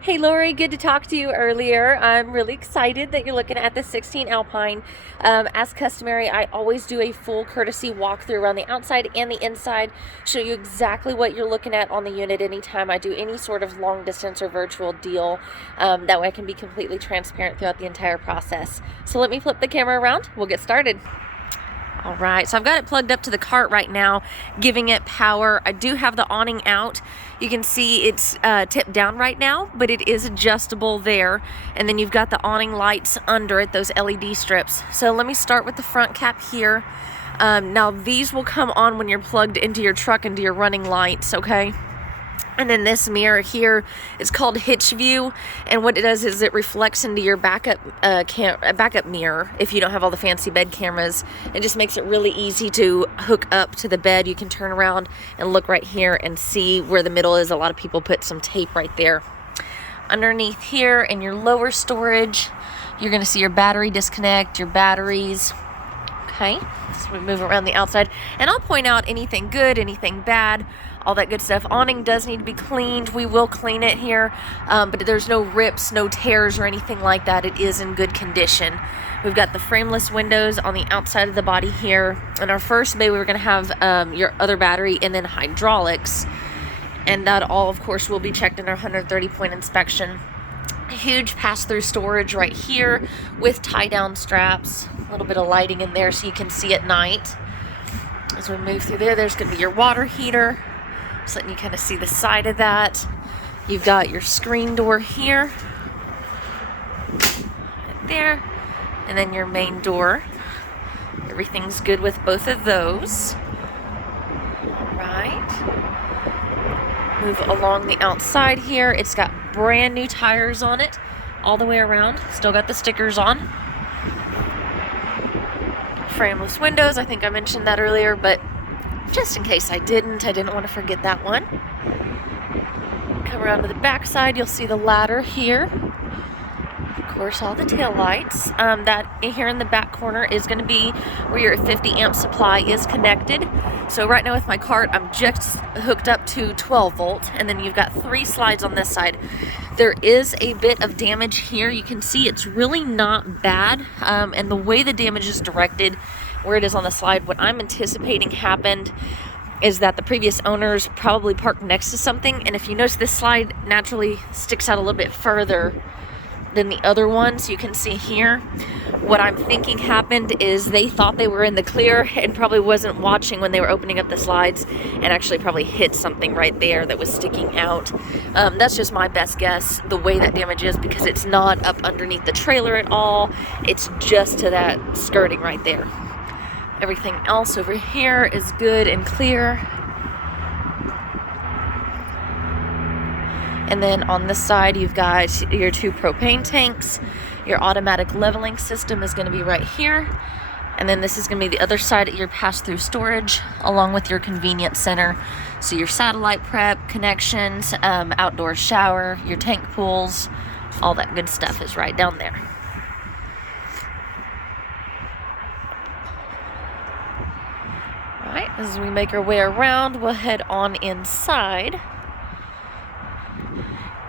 Hey Lori, good to talk to you earlier. I'm really excited that you're looking at the 16 Alpine. As customary, I always do a full courtesy walkthrough around the outside and the inside, show you exactly what you're looking at on the unit anytime I do any sort of long distance or virtual deal. That way I can be completely transparent throughout the entire process. So let me flip the camera around. We'll get started. All right, so I've got it plugged up to the cart right now, giving it power. I do have the awning out. You can see it's tipped down right now, but it is adjustable there. And then you've got the awning lights under it, those LED strips. So let me start with the front cap here. Now these will come on when you're plugged into your truck, into your running lights, okay? And then this mirror here is called Hitch View, and what it does is it reflects into your backup mirror. If you don't have all the fancy bed cameras, it just makes it really easy to hook up to the bed. You can turn around and look right here and see where the middle is. A lot of people put some tape right there. Underneath here in your lower storage, you're going to see your battery disconnect, your batteries. Okay, so we move around the outside, and I'll point out anything good, anything bad, all that good stuff. Awning does need to be cleaned. We will clean it here, but there's no rips, no tears or anything like that. It is in good condition. We've got the frameless windows on the outside of the body here. In our first bay, we were going to have your other battery and then hydraulics, and that all, of course, will be checked in our 130-point inspection. Huge pass-through storage right here with tie-down straps. A little bit of lighting in there so you can see at night. As we move through there, there's going to be your water heater. Just letting you kind of see the side of that. You've got your screen door here. Right there. And then your main door. Everything's good with both of those. All right. Move along the outside here. It's got brand new tires on it all the way around. Still got the stickers on. Frameless windows, I think I mentioned that earlier, but just in case I didn't want to forget that one. Come around to the back side, you'll see the ladder here. Of course, all the tail lights. That here in the back corner is going to be where your 50 amp supply is connected. So right now with my cart, I'm just hooked up to 12 volt, and then you've got 3 slides on this side. There is a bit of damage here. You can see it's really not bad, and the way the damage is directed, where it is on the slide, what I'm anticipating happened is that the previous owners probably parked next to something, and if you notice, this slide naturally sticks out a little bit further than the other ones. You can see here what I'm thinking happened is they thought they were in the clear and probably wasn't watching when they were opening up the slides, and actually probably hit something right there that was sticking out. That's just my best guess, the way that damage is, because it's not up underneath the trailer at all. It's just to that skirting right there. Everything else over here is good and clear. And then on this side, you've got your 2 propane tanks. Your automatic leveling system is going to be right here. And then this is going to be the other side of your pass-through storage, along with your convenience center. So your satellite prep, connections, outdoor shower, your tank pools, all that good stuff is right down there. All right, as we make our way around, we'll head on inside.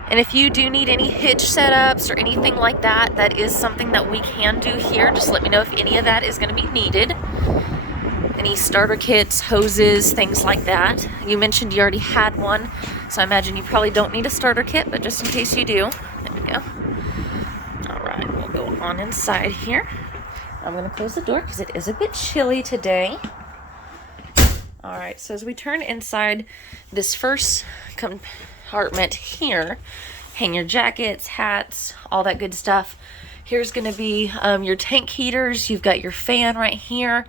And if you do need any hitch setups or anything like that, that is something that we can do here. Just let me know if any of that is going to be needed. Any starter kits, hoses, things like that. You mentioned you already had one, so I imagine you probably don't need a starter kit, but just in case you do, there we go. All right, we'll go on inside here. I'm going to close the door because it is a bit chilly today. All right, so as we turn inside this first compartment here, hang your jackets, hats, all that good stuff. Here's going to be your tank heaters. You've got your fan right here.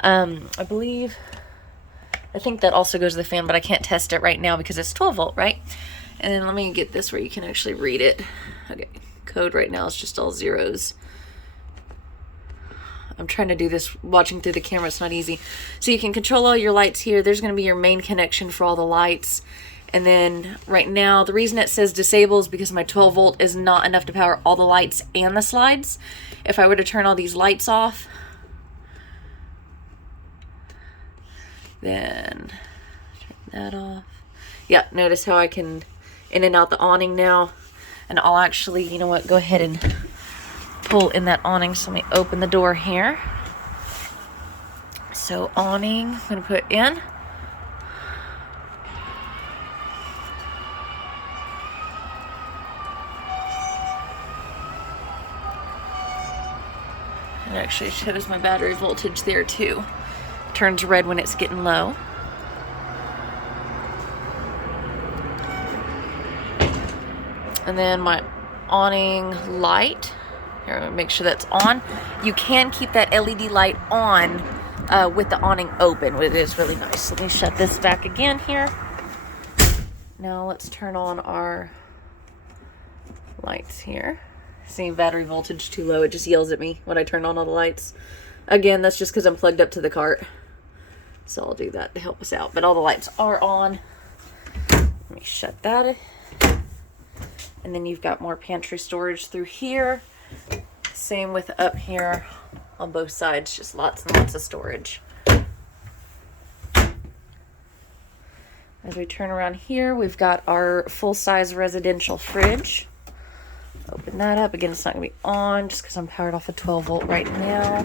I think that also goes to the fan, but I can't test it right now because it's 12 volt, right? And then let me get this where you can actually read it. Okay, code right now is just all zeros. I'm trying to do this watching through the camera. It's not easy. So you can control all your lights here. There's going to be your main connection for all the lights. And then right now, the reason it says disable is because my 12 volt is not enough to power all the lights and the slides. If I were to turn all these lights off, then turn that off. Yeah, notice how I can in and out the awning now. And I'll actually, you know what, go ahead and pull in that awning. So let me open the door here. So awning, I'm going to put in. It actually shows my battery voltage there too. Turns red when it's getting low. And then my awning light. Here, I'm gonna make sure that's on. You can keep that LED light on with the awning open. It is really nice. Let me shut this back again here. Now let's turn on our lights here. See, battery voltage too low. It just yells at me when I turn on all the lights. Again, that's just because I'm plugged up to the cart. So I'll do that to help us out. But all the lights are on. Let me shut that. And then you've got more pantry storage through here. Same with up here on both sides. Just lots and lots of storage. As we turn around here, we've got our full-size residential fridge. Open that up. Again, it's not going to be on just because I'm powered off a 12 volt right now.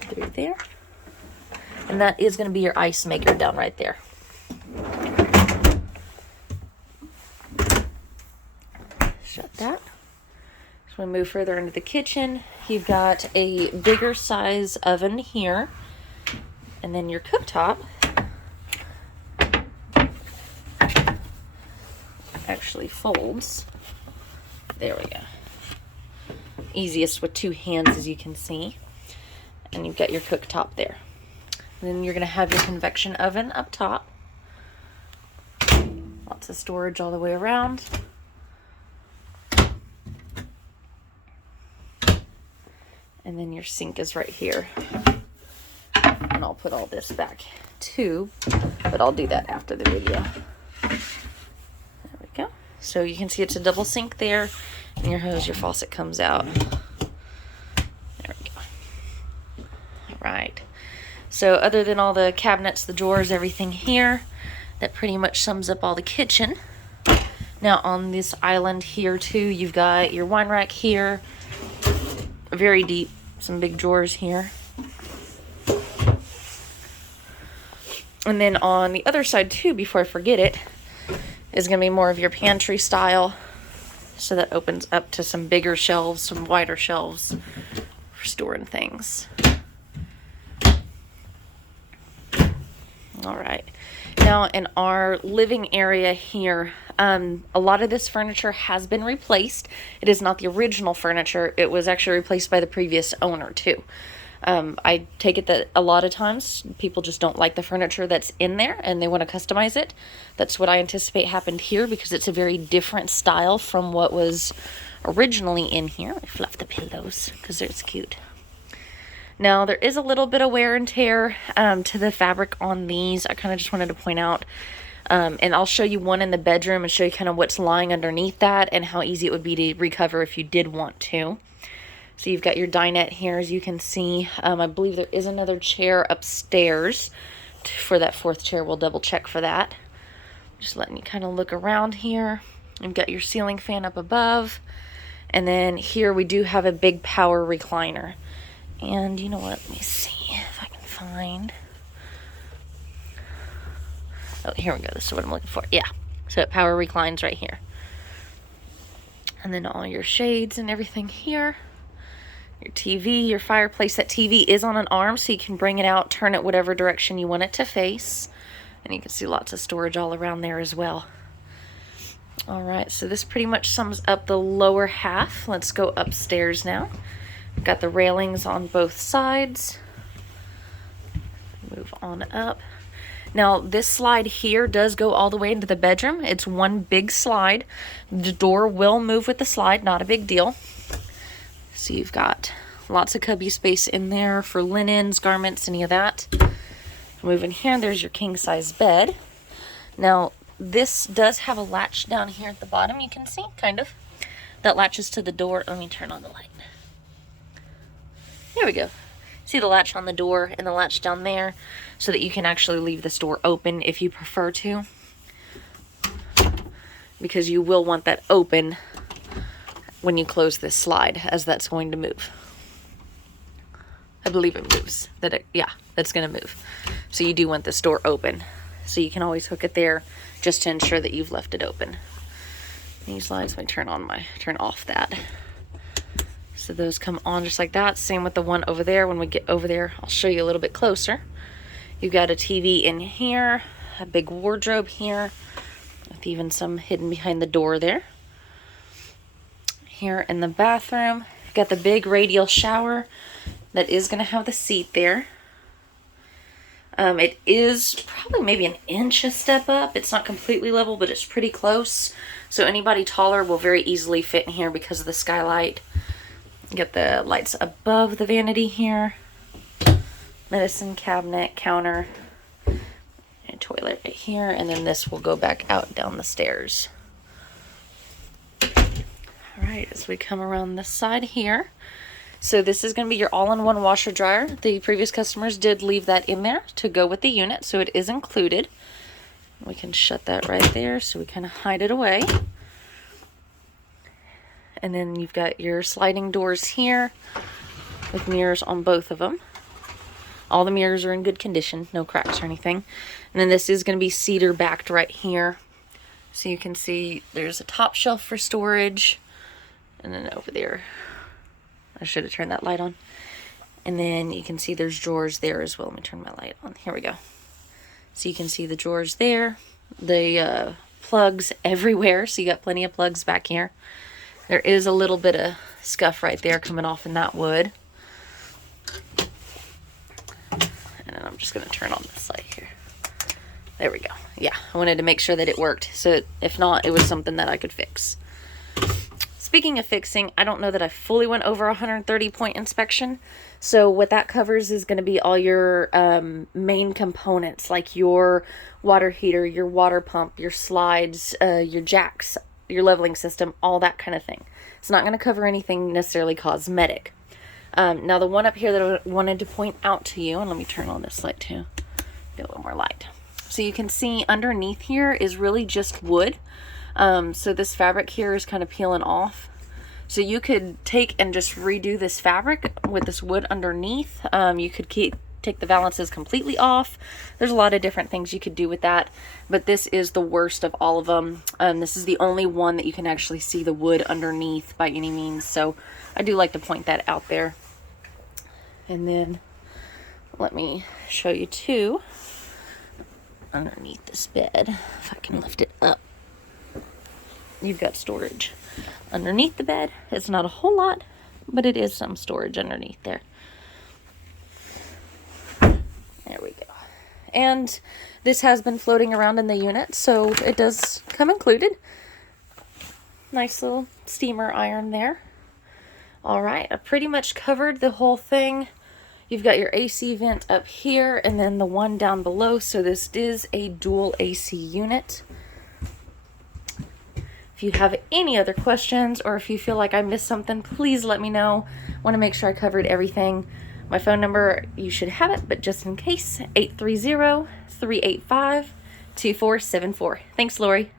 Through there. And that is going to be your ice maker down right there. Shut that. So we move further into the kitchen. You've got a bigger size oven here. And then your cooktop actually folds. There we go. Easiest with two hands, as you can see. And you've got your cooktop there. And then you're going to have your convection oven up top. Lots of storage all the way around. And then your sink is right here. And I'll put all this back too, but I'll do that after the video. There we go. So you can see it's a double sink there, and your hose, your faucet comes out. There we go. All right. So other than all the cabinets, the drawers, everything here, that pretty much sums up all the kitchen. Now on this island here too, you've got your wine rack here, very deep, some big drawers here. And then on the other side too, before I forget it, is going to be more of your pantry style. So that opens up to some bigger shelves, some wider shelves for storing things. All right. Now in our living area here, a lot of this furniture has been replaced. It is not the original furniture. It was actually replaced by the previous owner too. I take it that a lot of times people just don't like the furniture that's in there and they want to customize it. That's what I anticipate happened here because it's a very different style from what was originally in here. I fluff the pillows because they're cute. Now there is a little bit of wear and tear to the fabric on these. I kind of just wanted to point out. And I'll show you one in the bedroom and show you kind of what's lying underneath that and how easy it would be to recover if you did want to. So you've got your dinette here, as you can see. I believe there is another chair upstairs for that fourth chair. We'll double check for that. Just letting you kind of look around here. You've got your ceiling fan up above. And then here we do have a big power recliner. And you know what? Let me see if I can find... Oh, here we go. This is what I'm looking for. Yeah. So it power reclines right here. And then all your shades and everything here. Your TV, your fireplace. That TV is on an arm, so you can bring it out, turn it whatever direction you want it to face. And you can see lots of storage all around there as well. All right, so this pretty much sums up the lower half. Let's go upstairs now. We've got the railings on both sides. Move on up. Now, this slide here does go all the way into the bedroom. It's one big slide. The door will move with the slide, not a big deal. So you've got lots of cubby space in there for linens, garments, any of that. Move in here, there's your king-size bed. Now, this does have a latch down here at the bottom, you can see, kind of. That latches to the door. Let me turn on the light. There we go. See the latch on the door and the latch down there so that you can actually leave this door open if you prefer to. because you will want that open when you close this slide, as that's going to move. I believe it moves. Yeah, that's going to move. So you do want this door open. So you can always hook it there just to ensure that you've left it open. These lights, let me turn off that. So those come on just like that. Same with the one over there. When we get over there, I'll show you a little bit closer. You've got a TV in here, a big wardrobe here, with even some hidden behind the door there. Here in the bathroom, you've got the big radial shower that is going to have the seat there. It is probably maybe an inch a step up. It's not completely level, but it's pretty close. So anybody taller will very easily fit in here because of the skylight. Get the lights above the vanity here. Medicine cabinet, counter, and toilet right here. And then this will go back out down the stairs. All right, as we come around this side here. So this is going to be your all-in-one washer dryer. The previous customers did leave that in there to go with the unit, so it is included. We can shut that right there so we kind of hide it away. And then you've got your sliding doors here with mirrors on both of them. All the mirrors are in good condition, no cracks or anything. And then this is going to be cedar backed right here. So you can see there's a top shelf for storage. And then over there, I should have turned that light on. And then you can see there's drawers there as well. Let me turn my light on. Here we go. So you can see the drawers there. The plugs everywhere. So you got plenty of plugs back here. There is a little bit of scuff right there coming off in that wood. And then I'm just going to turn on this light here. There we go. Yeah, I wanted to make sure that it worked. So if not, it was something that I could fix. Speaking of fixing, I don't know that I fully went over a 130-point inspection. So what that covers is going to be all your main components, like your water heater, your water pump, your slides, your jacks, your leveling system, all that kind of thing. It's not going to cover anything necessarily cosmetic. Now the one up here that I wanted to point out to you, and let me turn on this light too, get a little more light. So you can see underneath here is really just wood. So this fabric here is kind of peeling off. So you could take and just redo this fabric with this wood underneath. You could take the valances completely off. There's a lot of different things you could do with that, but this is the worst of all of them. This is the only one that you can actually see the wood underneath by any means. So I do like to point that out there. And then let me show you too, underneath this bed, if I can lift it up. You've got storage underneath the bed. It's not a whole lot, but it is some storage underneath there. There we go. And this has been floating around in the unit, so it does come included. Nice little steamer iron there. All right, I pretty much covered the whole thing. You've got your AC vent up here and then the one down below. So this is a dual AC unit. If you have any other questions or if you feel like I missed something, please let me know. I want to make sure I covered everything. My phone number, you should have it, but just in case, 830-385-2474. Thanks, Lori.